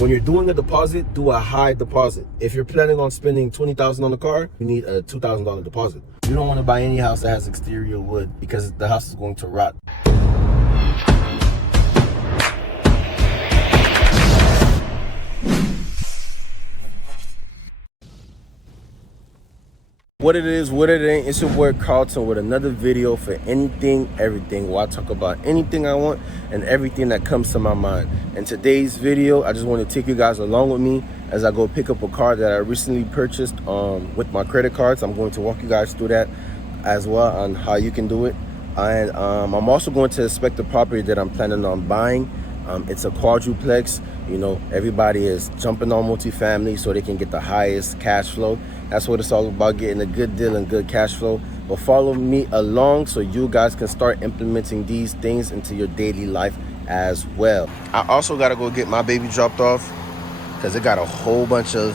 When you're doing a deposit, do a high deposit. If you're planning on spending $20,000 on the car, you need a $2,000 deposit. You don't want to buy any house that has exterior wood because the house is going to rot. What it is, what it ain't, it's your boy Carlton with another video for anything, everything, where I talk about anything I want and everything that comes to my mind. In today's video, I just want to take you guys along with me as I go pick up a car that I recently purchased with my credit cards. I'm going to walk you guys through that as well on how you can do it. And I'm also going to inspect the property that I'm planning on buying. It's a quadruplex. You know, everybody is jumping on multifamily so they can get the highest cash flow. That's what it's all about, getting a good deal and good cash flow. But follow me along so you guys can start implementing these things into your daily life as well. I also got to go get my baby dropped off because it got a whole bunch of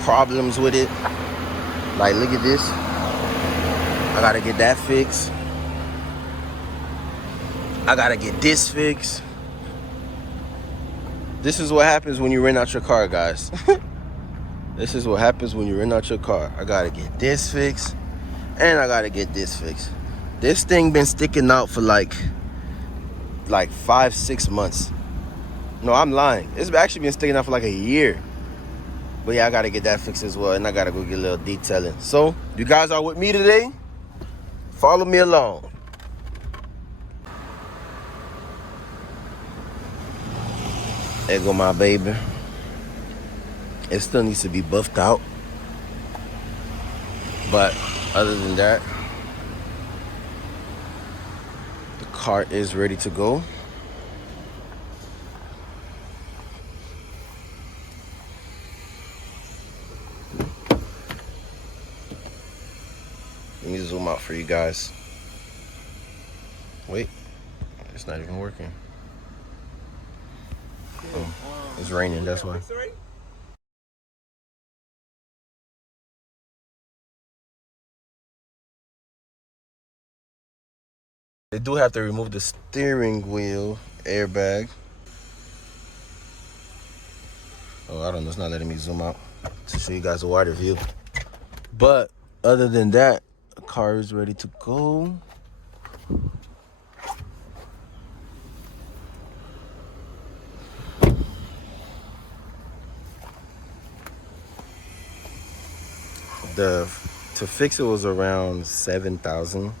problems with it. Like, look at this. I got to get that fixed. I got to get this fixed. This is what happens when you rent out your car, guys. This is what happens when you rent out your car. I gotta get this fixed, and I gotta get this fixed. This thing been sticking out for like 5-6 months. No, I'm lying. It's actually been sticking out for like a year. But yeah, I gotta get that fixed as well, and I gotta go get a little detailing. So, you guys are with me today. Follow me along. There go my baby. It still needs to be buffed out. But other than that, the car is ready to go. Let me zoom out for you guys. Wait, it's not even working. Oh, it's raining, that's why. They do have to remove the steering wheel airbag. Oh, I don't know. It's not letting me zoom out to show you guys a wider view. But other than that, the car is ready to go. To fix it was around $7,000.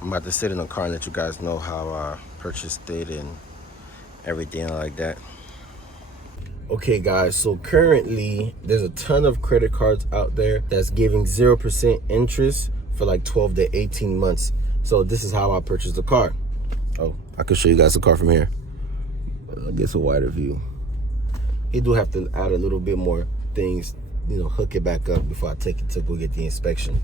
I'm about to sit in the car and let you guys know how I purchased it and everything like that. Okay guys, so currently there's a ton of credit cards out there that's giving 0% interest for like 12 to 18 months. So this is how I purchased the car. Oh, I could show you guys the car from here. I guess a wider view. You do have to add a little bit more things, you know, hook it back up before I take it to go get the inspection.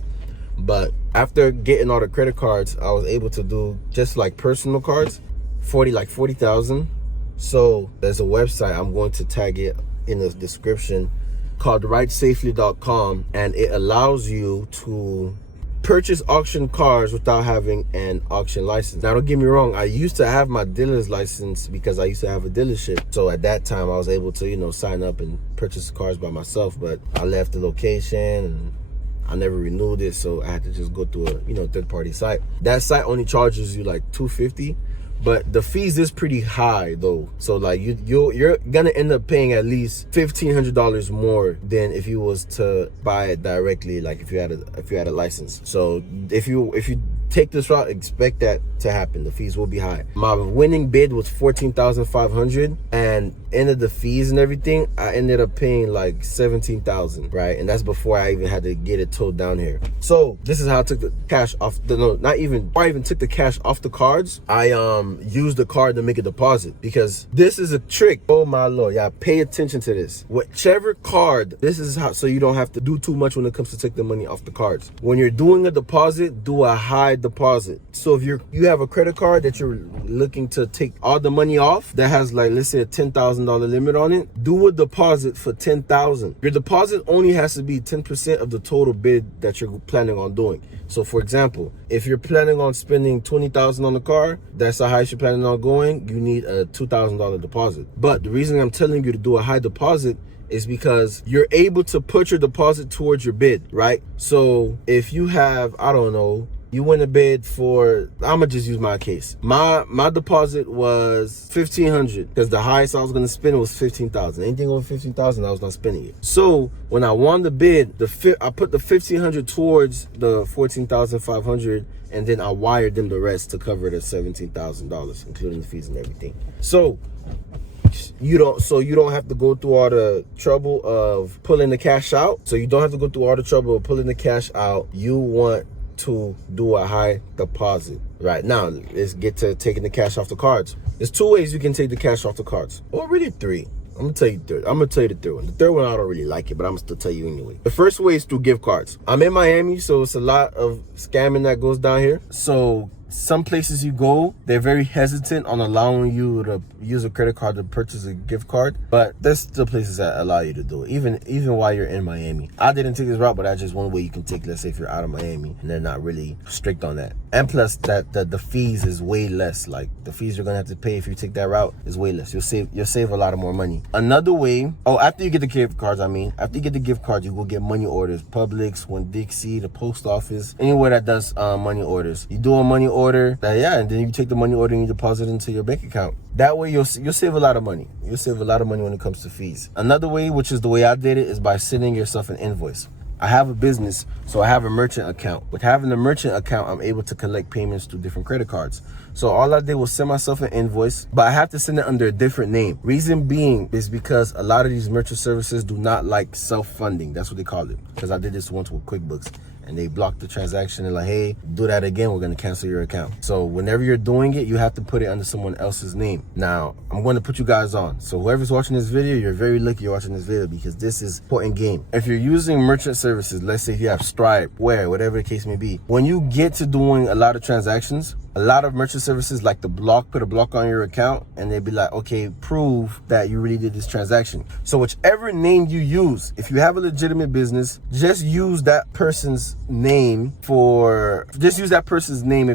But after getting all the credit cards, I was able to do just like personal cards, 40,000. So there's a website, I'm going to tag it in the description, called ridesafely.com, and it allows you to purchase auction cars without having an auction license. Now, don't get me wrong, I used to have my dealer's license because I used to have a dealership. So at that time, I was able to, you know, sign up and purchase cars by myself, but I left the location and I never renewed it, so I had to just go to a, you know, third-party site. That site only charges you like $250, but the fees is pretty high though. So like you're gonna end up paying at least $1,500 more than if you was to buy it directly, like if you had a license. So if you take this route, expect that to happen. The fees will be high. My winning bid was $14,500, and ended the fees and everything, I ended up paying like $17,000, right? And that's before I even had to get it towed down here. So this is how I took the cash off the, no, not even, before I even took the cash off the cards, I used the card to make a deposit, because this is a trick. Oh my Lord, yeah, pay attention to this. Whichever card, this is how, so you don't have to do too much when it comes to take the money off the cards. When you're doing a deposit, do a high deposit. So if you have a credit card that you're looking to take all the money off that has, like, let's say a $10,000 limit on it, do a deposit for $10,000. Your deposit only has to be 10% of the total bid that you're planning on doing. So for example, if you're planning on spending $20,000 on the car, that's the highest you're planning on going, you need a $2,000 deposit. But the reason I'm telling you to do a high deposit is because you're able to put your deposit towards your bid, right? So if you have, I don't know, you win a bid for, I'ma just use my case. My deposit was $1,500 because the highest I was gonna spend was $15,000. Anything over $15,000, I was not spending it. So when I won the bid, I put the $1,500 towards the $14,500, and then I wired them the rest to cover the $17,000, including the fees and everything. So you don't have to go through all the trouble of pulling the cash out. So you don't have to go through all the trouble of pulling the cash out. You want to do a high deposit. Right now, let's get to taking the cash off the cards. There's 2 ways you can take the cash off the cards, or really 3. I'm gonna tell you the third one. The third one, I don't really like it, but I'm gonna still tell you anyway. The first way is through gift cards. I'm in Miami, so it's a lot of scamming that goes down here. So some places you go, they're very hesitant on allowing you to use a credit card to purchase a gift card, but there's still places that allow you to do it, even while you're in Miami. I didn't take this route, but that's just one way you can take, let's say if you're out of Miami, and they're not really strict on that. And plus that the fees is way less. Like the fees you're gonna have to pay if you take that route is way less. You'll save a lot of more money. Another way, after you get the gift cards, you go get money orders. Publix, Winn-Dixie, the post office, anywhere that does money orders. You do a money order, and then you take the money order and you deposit it into your bank account. That way you'll save a lot of money. You'll save a lot of money when it comes to fees. Another way, which is the way I did it, is by sending yourself an invoice. I have a business, so I have a merchant account. With having a merchant account, I'm able to collect payments through different credit cards. So all I did was send myself an invoice, but I have to send it under a different name. Reason being is because a lot of these merchant services do not like self-funding. That's what they call it. Because I did this once with QuickBooks, and they blocked the transaction and like, hey, do that again, we're gonna cancel your account. So whenever you're doing it, you have to put it under someone else's name. Now, I'm gonna put you guys on. So whoever's watching this video, you're very lucky you're watching this video, because this is important game. If you're using merchant services, let's say if you have Stripe, Where, whatever the case may be, when you get to doing a lot of transactions, a lot of merchant services like to put a block on your account, and they'd be like, okay, prove that you really did this transaction. So whichever name you use, if you have a legitimate business, just use that person's name if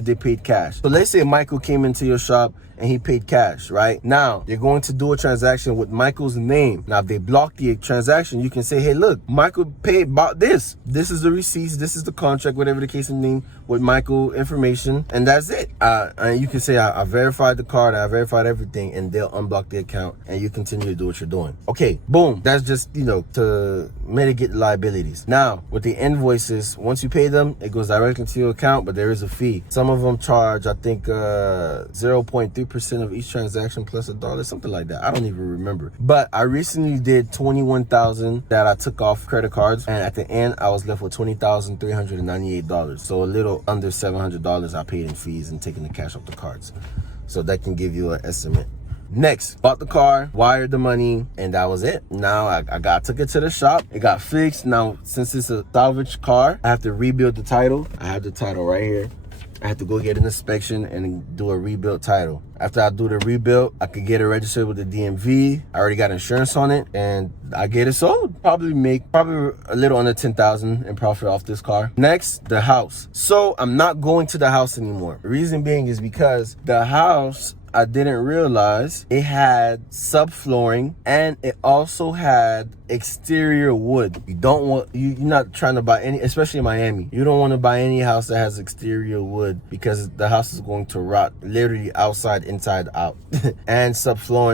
they paid cash. So let's say Michael came into your shop and he paid cash, right? Now, you're going to do a transaction with Michael's name. Now, if they block the transaction, you can say, hey, look, Michael bought this. This is the receipts, this is the contract, whatever the case may be, with Michael information, and that's it. And you can say, I verified the card, I verified everything, and they'll unblock the account, and you continue to do what you're doing. Okay, boom. That's just, to mitigate liabilities. Now, with the invoices, once you pay them, it goes directly to your account, but there is a fee. Some of them charge, I think, 0.3% of each transaction plus $1, something like that. I don't even remember. But I recently did $21,000 that I took off credit cards, and at the end I was left with $20,398. So a little under $700 I paid in fees and taking the cash off the cards. So that can give you an estimate. Next, bought the car, wired the money, and that was it. Now I took it to the shop. It got fixed. Now, since it's a salvage car, I have to rebuild the title. I have the title right here. I have to go get an inspection and do a rebuilt title. After I do the rebuild, I could get it registered with the DMV. I already got insurance on it, and I get it sold. Probably a little under $10,000 in profit off this car. Next, the house. So I'm not going to the house anymore. The reason being is because the house, I didn't realize it had subflooring, and it also had exterior wood. You're not trying to buy any, especially in Miami, you don't want to buy any house that has exterior wood, because the house is going to rot literally outside, inside out. And subflooring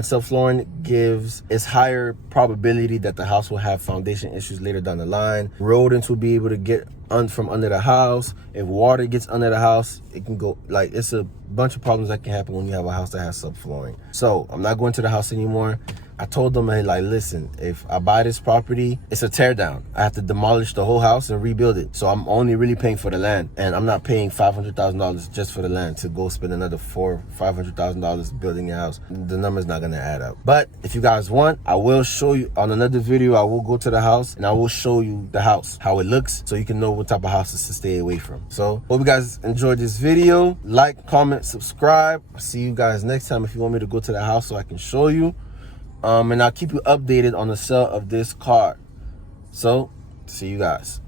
it's higher probability that the house will have foundation issues later down the line. Rodents will be able to get from under the house. If water gets under the house, it can go, like, it's a bunch of problems that can happen when you have a house that has subflooring. So I'm not going to the house anymore. I told them, hey, like, listen, if I buy this property, it's a tear down. I have to demolish the whole house and rebuild it. So I'm only really paying for the land, and I'm not paying $500,000 just for the land to go spend another $500,000 building a house. The number's not gonna add up. But if you guys want, I will show you on another video. I will go to the house and I will show you the house, how it looks, so you can know what type of houses to stay away from. So hope you guys enjoyed this video. Like, comment, subscribe. I'll see you guys next time if you want me to go to the house so I can show you. And I'll keep you updated on the sale of this car. So see you guys.